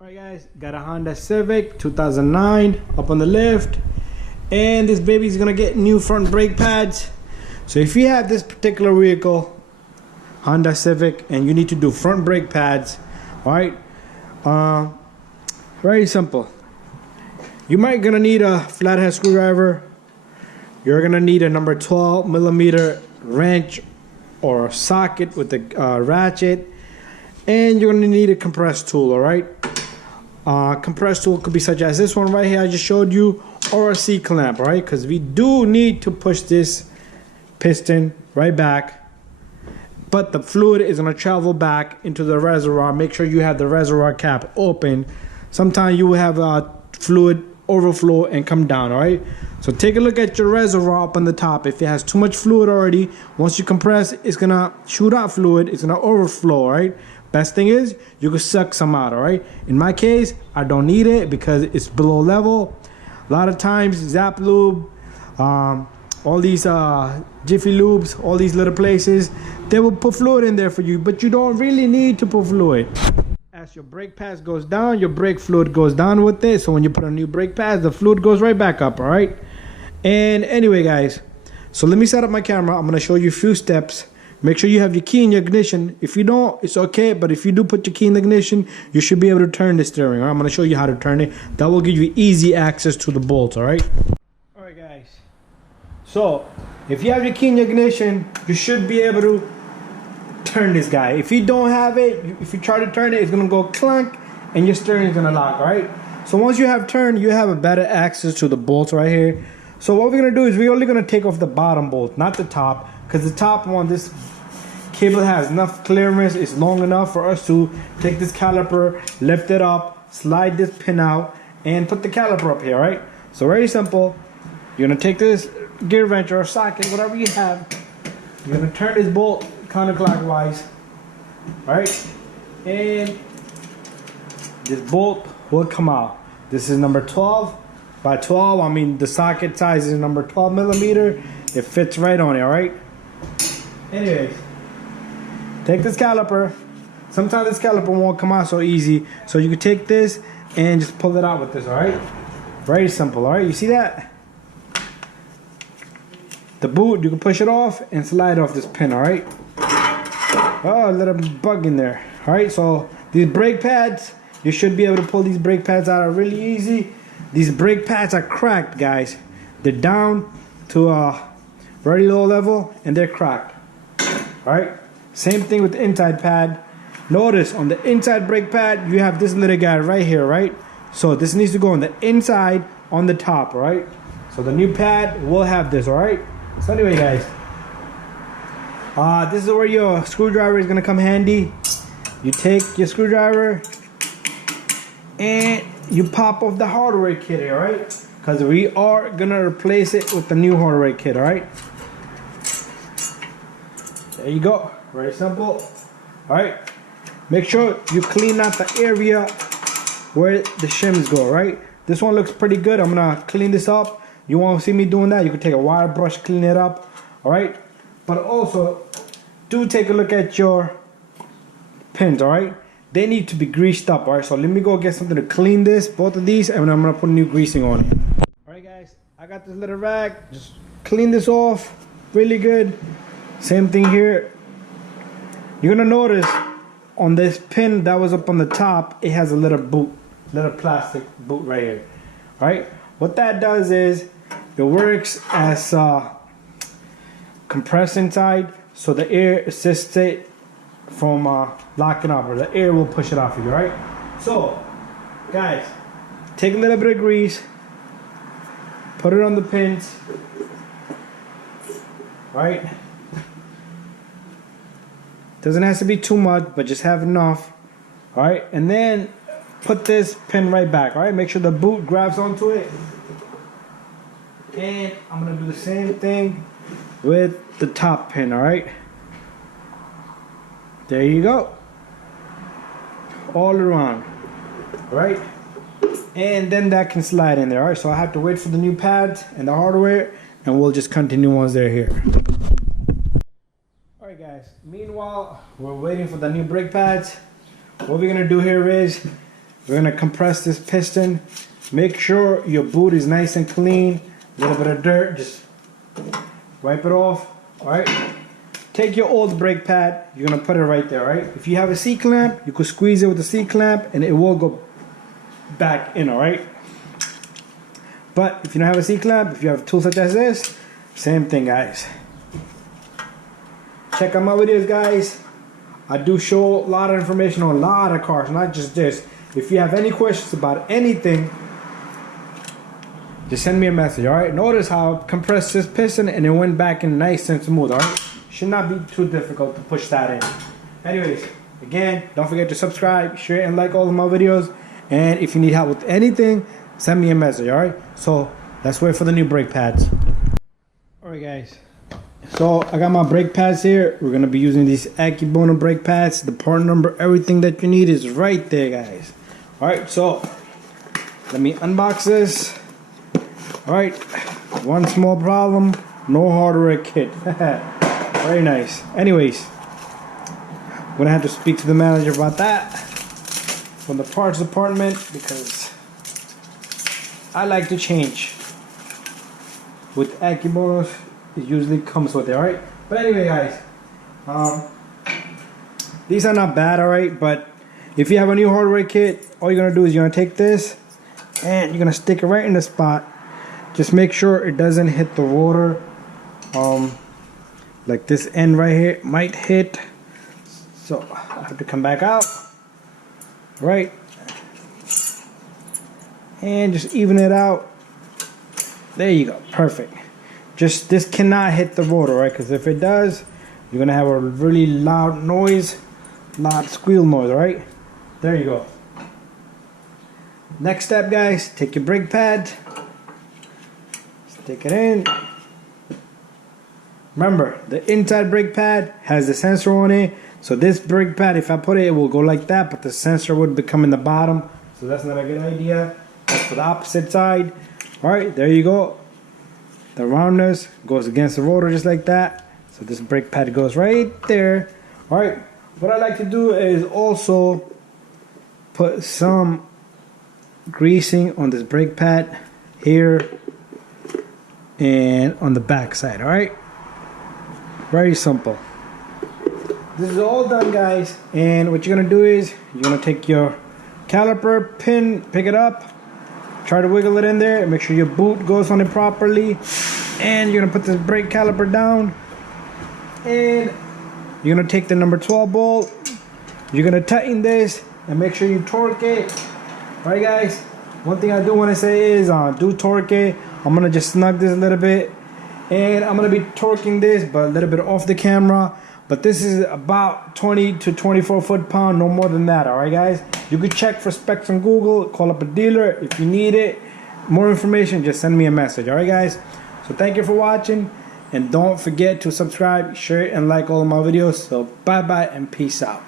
Alright guys, got a Honda Civic 2009 up on the lift, and this baby's gonna get new front brake pads. So if you have this particular vehicle, Honda Civic, and you need to do front brake pads, alright, very simple. You might gonna need a flathead screwdriver. You're gonna need a number 12 millimeter wrench or socket with the ratchet, and you're gonna need a compressed tool. Alright, compressed tool could be such as this one right here I just showed you, or a C-clamp, right? Because we do need to push this piston right back, but the fluid is going to travel back into the reservoir. Make sure you have the reservoir cap open. Sometimes you will have fluid overflow and come down. All right, so take a look at your reservoir up on the top. If it has too much fluid already, once you compress, it's gonna shoot out fluid, it's gonna overflow. All right, best thing is you can suck some out. All right, in my case I don't need it because it's below level. A lot of times Zap Lube, all these Jiffy Lubes, all these little places, they will put fluid in there for you, but you don't really need to put fluid. As your brake pads goes down, your brake fluid goes down with it. So when you put a new brake pads, the fluid goes right back up. All right, and anyway guys, so let me set up my camera. I'm going to show you a few steps. Make sure you have your key in your ignition. If you don't, it's okay, but if you do put your key in the ignition, you should be able to turn the steering. Right? I'm going to show you how to turn it. That will give you easy access to the bolts. All right, guys, so if you have your key in your ignition, you should be able to turn this guy. If you don't have it, if you try to turn it, it's going to go clunk and your steering is going to lock. All right, so once you have turned, you have a better access to the bolts right here. So what we're going to do is we're only going to take off the bottom bolt, not the top, because the top one, this cable has enough clearance, it's long enough for us to take this caliper, lift it up, slide this pin out, and put the caliper up here. Right, so very simple. You're going to take this gear wrench or socket, whatever you have, you're going to turn this bolt counterclockwise, right, and this bolt will come out. This is number 12 by 12. I mean, the socket size is number 12 millimeter. It fits right on it. All right, anyways, take this caliper. Sometimes this caliper won't come out so easy, so you can take this and just pull it out with this. All right, very simple. All right, you see that? The boot, you can push it off and slide off this pin. All right, oh, a little bug in there. All right, so these brake pads, you should be able to pull these brake pads out really easy. These brake pads are cracked, guys. They're down to a very low level and they're cracked. All right, same thing with the inside pad. Notice on the inside brake pad, you have this little guy right here, right? So this needs to go on the inside on the top. All right, so the new pad will have this. All right, so anyway guys, this is where your screwdriver is going to come handy. You take your screwdriver and you pop off the hardware kit here, right? Because we are going to replace it with the new hardware kit. All right, there you go, very simple. All right, make sure you clean out the area where the shims go. Right, this one looks pretty good. I'm going to clean this up. You won't see me doing that. You can take a wire brush, clean it up. All right, but also do take a look at your pins. All right, they need to be greased up. All right, so let me go get something to clean this, both of these, and I'm gonna put new greasing on it. All right guys, I got this little rag. Just clean this off really good. Same thing here. You're gonna notice on this pin that was up on the top, it has a little boot, little plastic boot right here. All right, what that does is it works as compressed inside, so the air assists it from locking up, or the air will push it off of you. Right, so guys, take a little bit of grease, put it on the pins. Right, doesn't have to be too much, but just have enough. All right, and then put this pin right back. All right, make sure the boot grabs onto it, and I'm gonna do the same thing with the top pin. All right, there you go, all around. All right, and then that can slide in there. All right, so I have to wait for the new pads and the hardware, and we'll just continue once they're here. Alright guys, meanwhile we're waiting for the new brake pads. What we're gonna do here is We're gonna compress this piston. Make sure your boot is nice and clean. A little bit of dirt, just wipe it off. Alright. Take your old brake pad, you're gonna put it right there, alright? If you have a C-clamp, you could squeeze it with the C-clamp and it will go back in, alright? But if you don't have a C-clamp, if you have a tool such as this, same thing, guys. Check out my videos, guys. I do show a lot of information on a lot of cars, not just this. If you have any questions about anything, just send me a message, alright? Notice how I compressed this piston and it went back in nice and smooth, alright? Should not be too difficult to push that in. Anyways, again, don't forget to subscribe, share, and like all of my videos. And if you need help with anything, send me a message, alright? So let's wait for the new brake pads. Alright guys, so I got my brake pads here. We're gonna be using these Akebono brake pads. The part number, everything that you need is right there, guys. Alright, so let me unbox this. Alright, one small problem, no hardware kit. Very nice. Anyways, I'm gonna have to speak to the manager about that from the parts department because I like to change. With Akebonos, it usually comes with it, alright? But anyway, guys, these are not bad, alright? But if you have a new hardware kit, all you're gonna do is you're gonna take this and you're gonna stick it right in the spot. Just make sure it doesn't hit the rotor. Like this end right here might hit. So I have to come back out. Right. And just even it out. There you go. Perfect. Just this cannot hit the rotor, right? Because if it does, you're gonna have a really loud noise, loud squeal noise, right? There you go. Next step, guys, take your brake pad, stick it in. Remember, the inside brake pad has the sensor on it. So this brake pad, if I put it, it will go like that, but the sensor would become in the bottom. So that's not a good idea. That's for the opposite side. Alright, there you go. The roundness goes against the rotor just like that. So this brake pad goes right there. Alright, what I like to do is also put some greasing on this brake pad here and on the back side, alright? Very simple. This is all done, guys, and what you're gonna do is you're gonna take your caliper pin, pick it up, try to wiggle it in there, make sure your boot goes on it properly, and you're gonna put this brake caliper down, and you're gonna take the number 12 bolt, you're gonna tighten this and make sure you torque it. Alright guys, one thing I do want to say is do torque it. I'm gonna just snug this a little bit, and I'm gonna be torquing this but a little bit off the camera. But this is about 20 to 24 foot-pound, no more than that, alright guys? You can check for specs on Google, call up a dealer if you need it. More information, just send me a message, alright guys? So thank you for watching, and don't forget to subscribe, share, and like all of my videos. So bye-bye and peace out.